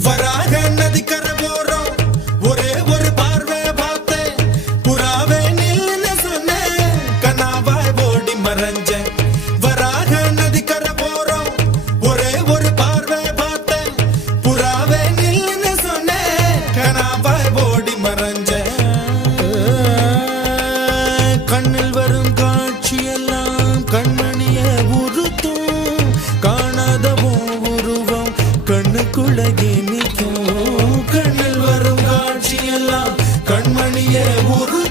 வராக நதிக்கரை போறோம் ஒரே ஒரு பார்வை பார்த்தேன் புறாவே நில்லுன்னு சொன்னேன் கனாவாய் ஓடி மறைஞ்சேன் வராக நதிக்கரை போறோம் ஒரே ஒரு பார்வை பார்த்தேன் புறாவே நில்லுன்னு சொன்னேன் கனாவாய் ஓடி மறைஞ்சேன் கண்ணில் வரும் காட்சியெல்லாம் கண்மணிய உறுத்தும் காணாத உருவம் கண்ணுக்குள்ளே நிற்கும் கண்ணில் வரும் காட்சியெல்லாம் கண்மணிய உரு